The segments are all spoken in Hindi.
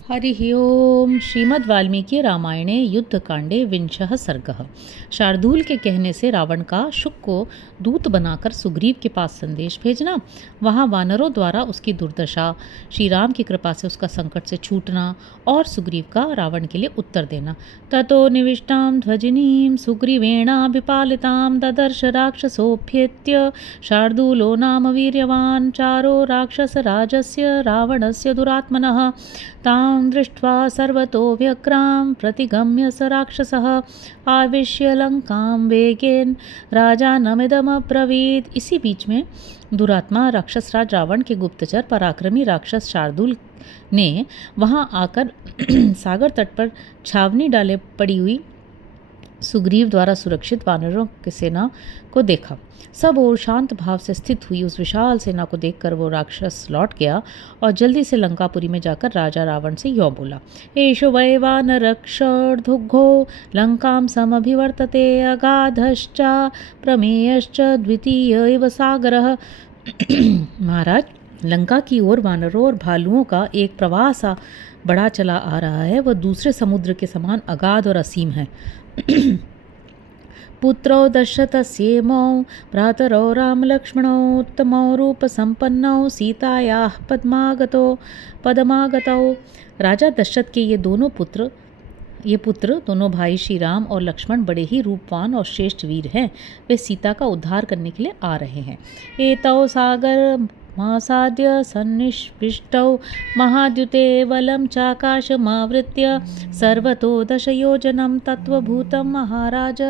हरिः ओम। श्रीमद् वाल्मीकि रामायणे युद्धकांडे विंशः सर्गः। शार्दूल के कहने से रावण का शुक को दूत बनाकर सुग्रीव के पास संदेश भेजना, वहाँ वानरों द्वारा उसकी दुर्दशा, श्री राम की कृपा से उसका संकट से छूटना और सुग्रीव का रावण के लिए उत्तर देना। ततो निविष्टां ध्वजिनीं सुग्रीवेणाभिपालितां ददर्श राक्षसोऽभ्येत्य शार्दूलो नाम वीर्यवान् चारो राक्षसराजस्य रावणस्य दुरात्मनः। तां दृष्ट्वा सर्वतो व्यग्रां प्रतिगम्य स राक्षसः आविश्य लंकां वेगेन राजानमिदमब्रवीत्। इसी बीच में दुरात्मा राक्षस राज रावण के गुप्तचर पराक्रमी राक्षस शार्दूल ने वहां आकर सागर तट पर छावनी डाले पड़ी हुई सुग्रीव द्वारा सुरक्षित वानरों की सेना को देखा। सब और शांत भाव से स्थित हुई उस विशाल सेना को देखकर वो राक्षस लौट गया और जल्दी से लंकापुरी में जाकर राजा रावण से यों बोला, एषो वै वानरक्षोर्धुग्धो लंकां समभिवर्तते अगाधश्च प्रमेयश्च द्वितीय इव सागरः। महाराज, लंका की ओर वानरों और भालुओं का एक प्रवाह सा बढ़ा चला आ रहा है। वह दूसरे समुद्र के समान अगाध और असीम है। पुत्रौ दशरथस्येमौ भ्रातरौ रामलक्ष्मणौ उत्तमौ रूपसम्पन्नौ सीतायाः पदमागतौ। राजा दशरथ के ये पुत्र दोनों भाई श्री राम और लक्ष्मण बड़े ही रूपवान और श्रेष्ठ वीर हैं। वे सीता का उद्धार करने के लिए आ रहे हैं। एतौ सागर मासाद्य सन्निविष्टौ महाद्युते वलं चाकाशमावृत्य सर्वतो दशयोजनं तत्त्वभूतं महाराज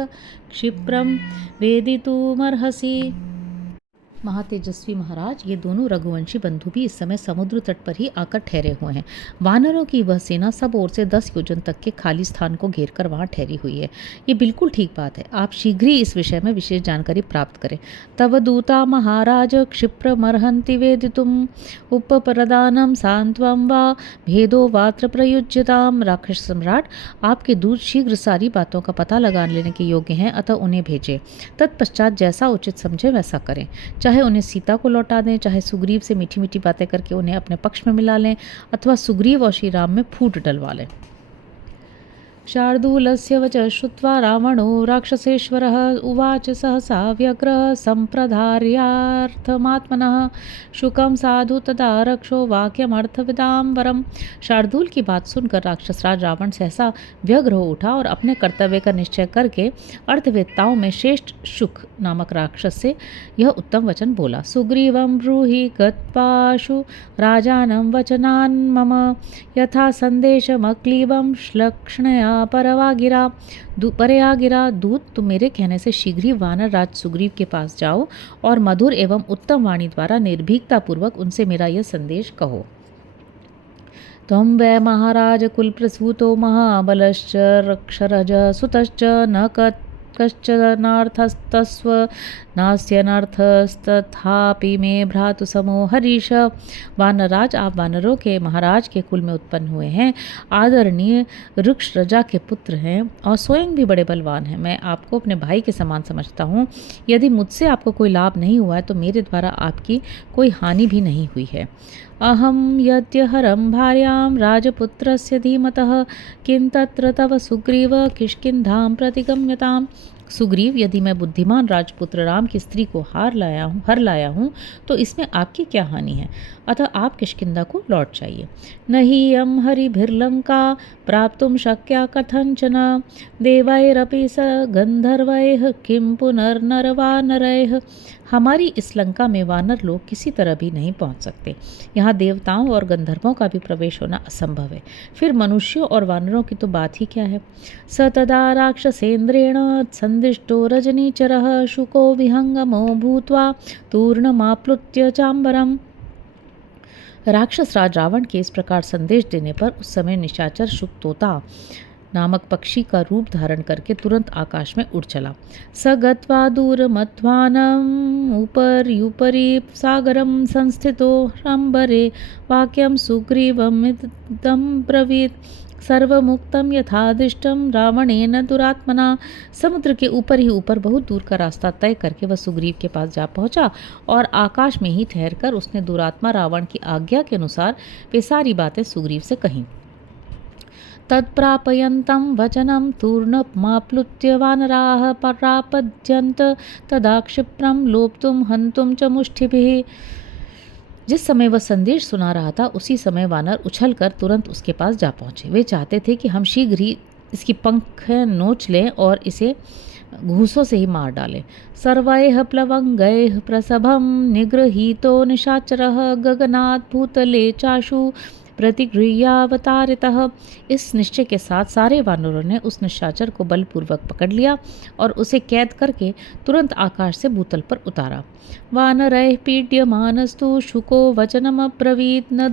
क्षिप्रं वेदितुमर्हसि। महातेजस्वी महाराज, ये दोनों रघुवंशी बंधु भी इस समय समुद्र तट पर ही आकर ठहरे हुए हैं। वानरों की वह सेना सब ओर से 10 योजन तक के खाली स्थान को घेर कर वहाँ ठहरी हुई है। ये बिल्कुल ठीक बात है। आप शीघ्र ही इस विषय में विशेष जानकारी प्राप्त करें। तव दूता महाराज क्षिप्रमर्हन्ति वेदितुम उपप्रदानम सांत्वं वा भेदो वात्र प्रयुज्यताम। राक्षस सम्राट, आपके दूत शीघ्र सारी बातों का पता लगा लेने के योग्य हैं, अतः उन्हें भेजें। तत्पश्चात जैसा उचित समझे वैसा करें। चाहे उन्हें सीता को लौटा दें, चाहे सुग्रीव से मीठी मीठी बातें करके उन्हें अपने पक्ष में मिला लें, अथवा सुग्रीव और श्री राम में फूट डलवा लें। शार्दूलस्य वचः श्रुत्वा रावणो राक्षसेश्वरः उवाच सहसा व्यग्रः सम्प्रधार्यार्थमात्मनः शुकं साधु तदा रक्षो वाक्यमर्थविदां वरम्। शार्दूल की बात सुनकर राक्षसराज रावण सहसा व्यग्र हो उठा और अपने कर्तव्य का निश्चय करके अर्थवेत्ताओं में श्रेष्ठ शुक नामक राक्षस से यह उत्तम वचन बोला, सुग्रीवं ब्रूहि गत्पाशु राजानं वचनान् मम यथा संदेशमक्लीबं श्लक्ष्णया परया गिरा। दूत, तुम मेरे कहने से शीघ्र ही वानर राज सुग्रीव के पास जाओ और मधुर एवं उत्तम वाणी द्वारा निर्भीकता पूर्वक उनसे मेरा यह संदेश कहो। त्वं वै महाराज कुलप्रसूतो महाबलश्च रक्षरज सुतश्च न कश्चनार्थस्तस्व नास्त्यनर्थस्तथापि मे भ्रातु समो हरीश। वानरराज, आप वानरों के महाराज के कुल में उत्पन्न हुए हैं, आदरणीय वृक्ष रजा के पुत्र हैं और स्वयं भी बड़े बलवान हैं। मैं आपको अपने भाई के समान समझता हूँ। यदि मुझसे आपको कोई लाभ नहीं हुआ है तो मेरे द्वारा आपकी कोई हानि भी नहीं हुई है। अहं यद्यहरं भार्यां राजपुत्रस्य धीमतः किं तत्र तव सुग्रीव किष्किन्धां प्रतिगम्यताम्। सुग्रीव, यदि मैं बुद्धिमान राजपुत्र राम की स्त्री को हर लाया हूँ तो इसमें आपकी क्या हानि है। अतः आप किष्किंधा को लौट जाइए। नहीं यम हरिभिर्लंका प्राप्तुम शक्या कथंचन देवैरपि स गंधर्वैः किं पुनर्नरवानरैः। हमारी इस लंका में वानर लोग किसी तरह भी नहीं पहुंच सकते। यहाँ देवताओं और गंधर्वों का भी प्रवेश होना असंभव है। फिर मनुष्यों और वानरों की तो बात ही क्या है। स तदा राक्षसेन्द्रेण संदिष्टो रजनीचरः शुको विहंगमो भूत्वा तूर्णमाप्लुत्य चांबरम। राक्षस राज रावण के इस प्रकार संदेश देने पर उस समय निशाचर शुक तोता नामक पक्षी का रूप धारण करके तुरंत आकाश में उड़ चला। स गत्वा दूरमध्वानम् उपरि सागरं संस्थितो रंबरे वाक्यं सुग्रीवमिदं ब्रवीत् सर्वमुक्तं यथादिष्टं रावणेन दुरात्मना। समुद्र के ऊपर ही ऊपर बहुत दूर का रास्ता तय करके वह सुग्रीव के पास जा पहुंचा और आकाश में ही ठहरकर उसने दुरात्मा रावण की आज्ञा के अनुसार वे सारी बातें सुग्रीव से कहीं। तत्प्रापयन्तं वचनं तूर्णमाप्लुत्य वानराः प्रापद्यन्त तदा क्षिप्रं लोप्तुं हन्तुं च मुष्टिभिः। जिस समय वह संदेश सुना रहा था उसी समय वानर उछलकर तुरंत उसके पास जा पहुंचे। वे चाहते थे कि हम शीघ्र ही इसकी पंख नोच लें और इसे घूसों से ही मार डालें। सर्वैः प्लवंगैः प्रसभं निगृहीतो निशाचरः गगनात् भूतले चाशु प्रतिगृह्यावतारितः। इस निश्चय के साथ सारे वानरों ने उस निशाचर को बलपूर्वक पकड़ लिया और उसे कैद करके तुरंत आकाश से भूतल पर उतारा। वानरैः पीड्यमानस्तु शुको वचनमब्रवीत् न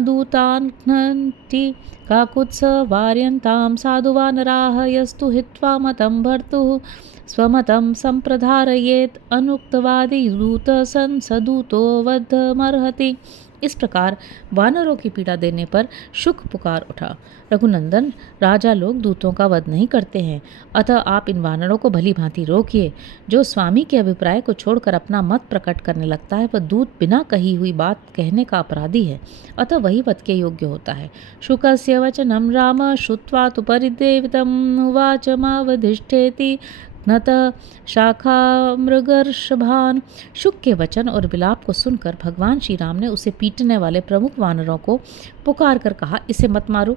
दूतान् घ्नन्ति काकुत्स वार्यन्तां साधु वानराः यस्तु हित्वा मतं भर्तुः स्वमतं संप्रधारयेत् अनुक्तवादी दूत सन सदूतो वधमर्हति। इस प्रकार वानरों की पीड़ा देने पर शुक पुकार उठा, रघुनंदन, राजा लोग दूतों का वध नहीं करते हैं, अतः आप इन वानरों को भली भांति रोकिए। जो स्वामी के अभिप्राय को छोड़कर अपना मत प्रकट करने लगता है वह दूत बिना कही हुई बात कहने का अपराधी है, अतः वही वध के योग्य होता है। शुकस्य वचनं राम श्रुत्वा तु परिदेवितम् उवाच मावधिष्ठेति नत शाखा मृगर्षभान। शुक के वचन और विलाप को सुनकर भगवान श्री राम ने उसे पीटने वाले प्रमुख वानरों को पुकार कर कहा, इसे मत मारो।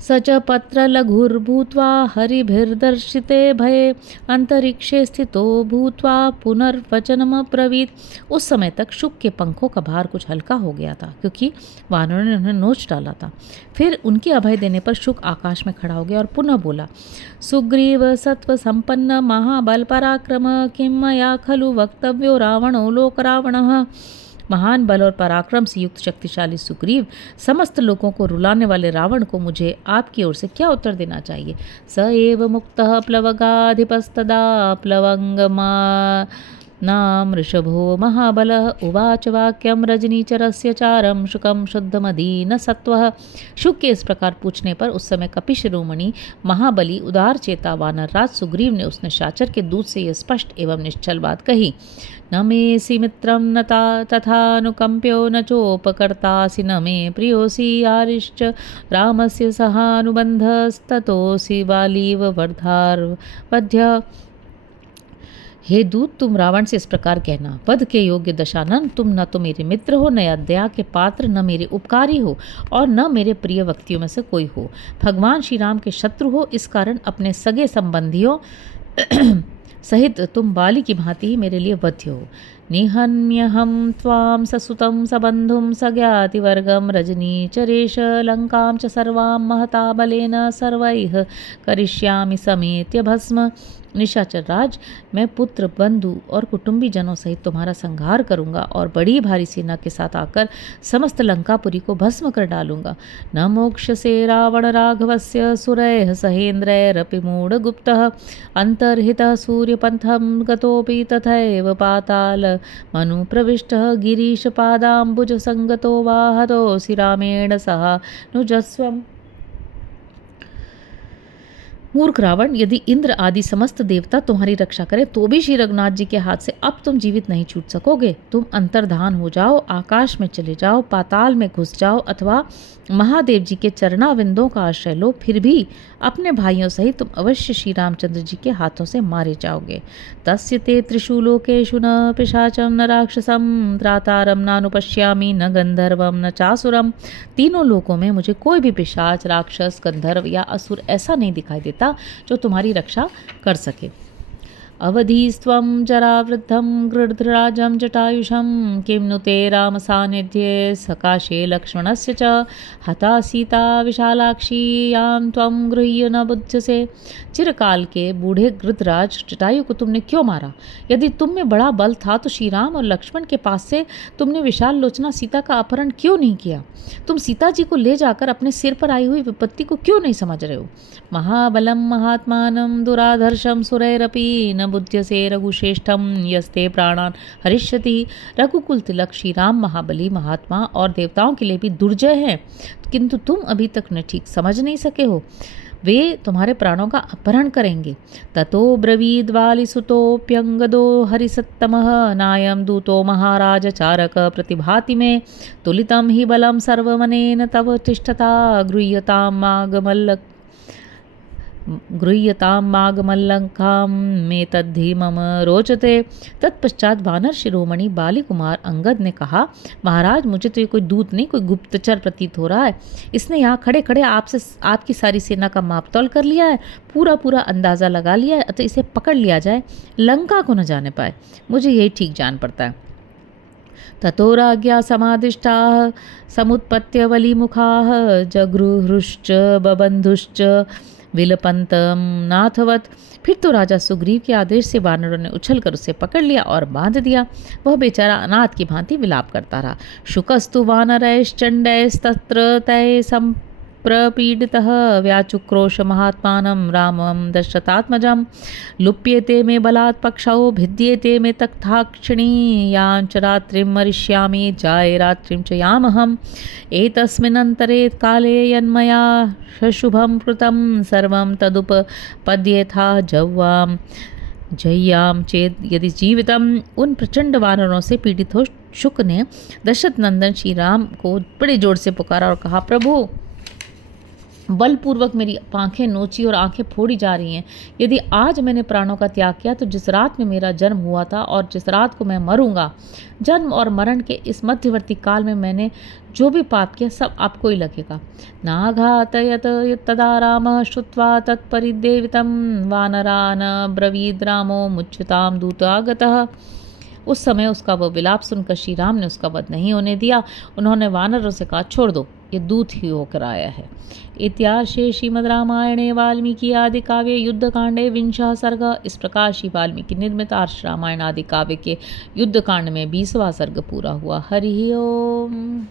स च पत्र लघुर्भूत्वा हरिभिर्दर्शिते भये अंतरिक्षे स्थितो भूत्वा पुनर्वचनमब्रवीत्। उस समय तक शुक के पंखों का भार कुछ हल्का हो गया था क्योंकि वानरों ने उन्हें नोच डाला था। फिर उनके अभय देने पर शुक आकाश में खड़ा हो गया और पुनः बोला, सुग्रीव सत्व संपन्न महाबल पराक्रम किं मया खलु वक्तव्यो रावणो लोक रावणः। महान बल और पराक्रम से युक्त शक्तिशाली सुग्रीव, समस्त लोगों को रुलाने वाले रावण को मुझे आपकी ओर से क्या उत्तर देना चाहिए। स एव मुक्तः प्लवगाधिपस्तदा प्लवंगमा नाम ऋषभो महाबलः उवाच वाक्यम रजनीचरस्य चारम शुकम शुद्धमदीन सत्वः। शुक के इस प्रकार पूछने पर उस समय कपिशिरोमणि महाबली उदार चेता वानर राज सुग्रीव ने उस निशाचर के दूत से यह स्पष्ट एवं निश्चल बात कही, न मेऽसि मित्रं न तथानुकंप्यो न चोपकर्तासि न मे प्रियोऽसि आरिश्च रामस्य सहानुबन्धस्ततोऽसि बालीव वर्धार्वध्य। हे दूत, तुम रावण से इस प्रकार कहना, वध के योग्य दशानन, तुम न तो मेरे मित्र हो, न दया के पात्र, न मेरे उपकारी हो और न मेरे प्रिय व्यक्तियों में से कोई हो। भगवान श्री राम के शत्रु हो, इस कारण अपने सगे संबंधियों सहित तुम बाली की भांति ही मेरे लिए वध्य हो। निहन्यहं त्वां ससुतं सबन्धुं सज्ञातिवर्गं रजनीचरेश लंकां च सर्वां महता बलेन सर्वैः करिष्यामि समेत्य भस्म। निशाचर राज, मैं पुत्र, बंधु और कुटुंबी जनों सहित तुम्हारा संहार करूंगा और बड़ी भारी सेना के साथ आकर समस्त लंकापुरी को भस्म कर डालूंगा। न मोक्ष से रावण राघवस्य सुरैः सहेन्द्रैरपि मूढ़गुप्तः अंतर्हितः सूर्यपंथं गतोऽपि तथैव पाताल मनु प्रविष्टः गिरीशपादाम्बुज संगतो वा हतोऽसि रामेण सहानुजस्वम्। मूर्ख रावण, यदि इंद्र आदि समस्त देवता तुम्हारी रक्षा करें तो भी श्री रघुनाथ जी के हाथ से अब तुम जीवित नहीं छूट सकोगे। तुम अंतर्धान हो जाओ, आकाश में चले जाओ, पाताल में घुस जाओ अथवा महादेव जी के चरणाविंदों का आश्रय लो, फिर भी अपने भाइयों सहित तुम अवश्य श्री रामचंद्र जी के हाथों से मारे जाओगे। तस्य ते त्रिषु लोकेषु न पिशाचम न राक्षसम त्रातारम नानुपश्यामि न गंधर्वम न चासुरम। तीनों लोकों में मुझे कोई भी पिशाच, राक्षस, गंधर्व या असुर ऐसा नहीं दिखाई देता जो तुम्हारी रक्षा कर सके। अवधीस्त्वं जरावृद्धं गृध्रराजं जटायुषं किं नु ते रामसान्निध्ये सकाशे लक्ष्मणस्य च हता सीता विशालाक्षी यां त्वं गृह्य न बुध्यसे। चिरकाल के बूढ़े गृध्रराज जटायु को तुमने क्यों मारा? यदि तुम में बड़ा बल था तो श्री राम और लक्ष्मण के पास से तुमने विशाल लोचना सीता का अपहरण क्यों नहीं किया? तुम सीता जी को ले जाकर अपने सिर पर आई हुई विपत्ति को क्यों नहीं समझ रहे हो? महाबलम महात्मानं दुराधर्षम सुरैरपि न बुध्यसे रघुश्रेष्ठम यस्ते प्राणान हरिष्यति। रघुकुल तिलक श्री राम महाबली, महात्मा और देवताओं के लिए भी दुर्जय हैं, किंतु तुम अभी तक उन्हें ठीक समझ नहीं सके हो। वे तुम्हारे प्राणों का अपहरण करेंगे। ततो ब्रवीद वालिसुतोऽप्यंगदो हरिसत्तमः नायं दूतो महाराज चारक प्रतिभाति मे तुलितं हि बलं सर्वमनेन तव तिष्ठता गृह्यतां मागमल्लंकां में तद्धि मम रोचते। तत्पश्चात वानर शिरोमणि बाली कुमार अंगद ने कहा, महाराज मुझे तो ये कोई दूत नहीं, कोई गुप्तचर प्रतीत हो रहा है। इसने यहाँ खड़े खड़े आपसे आपकी सारी सेना का मापतौल कर लिया है, पूरा पूरा अंदाज़ा लगा लिया है। तो इसे पकड़ लिया जाए, लंका को न जाने पाए, मुझे यही ठीक जान पड़ता है। ततोराज्ञा समादिष्टाः समुत्पत्य वलीमुखाः जगृहृश्च बबन्धुश्च विलपंतम नाथवत। फिर तो राजा सुग्रीव के आदेश से वानरों ने उछलकर उसे पकड़ लिया और बांध दिया। वह बेचारा अनाथ की भांति विलाप करता रहा। शुकस्तु वानरैश्चण्डैस्तत्र तै प्रपीडितः व्याचुक्रोश महात्मानं रामं दशरथात्मजं लुप्येते मे बलात् पक्षौ भिद्येते मे तक्ताक्षिणी याञ्च रात्रिं मरिष्यामि जाये रात्रिं च यामहम् एतस्मिन्नन्तरे काले यन्मया शुभं कृतं सर्वं तदुपपद्येथा जय्याम चेत यदि जीवितम। उन प्रचंड वानरों से पीड़ित हो शुक ने दशरथ नंदन श्री राम को बड़े जोर से पुकारा और कहा, प्रभु बलपूर्वक मेरी आंखें नोची और आंखें फोड़ी जा रही हैं। यदि आज मैंने प्राणों का त्याग किया तो जिस रात में मेरा जन्म हुआ था और जिस रात को मैं मरूंगा, जन्म और मरण के इस मध्यवर्ती काल में मैंने जो भी पाप किया सब आपको ही लगेगा। नाघातयत तदा रामः श्रुत्वा तत्परिदेवितं वानरान् ब्रवीद रामो मुच्यतां दूतागतः। उस समय उसका वह विलाप सुनकर श्री राम ने उसका वध नहीं होने दिया। उन्होंने वानरों से कहा, छोड़ दो, ये दूत ही होकर आया है। इत्यार्षे श्रीमद् रामायणे वाल्मीकि आदि काव्ये युद्धकांडे विंशः सर्ग। इस प्रकार श्री वाल्मीकि निर्मित आर्ष रामायण आदि काव्य के युद्धकांड में 20वां सर्ग पूरा हुआ। हरि ओम।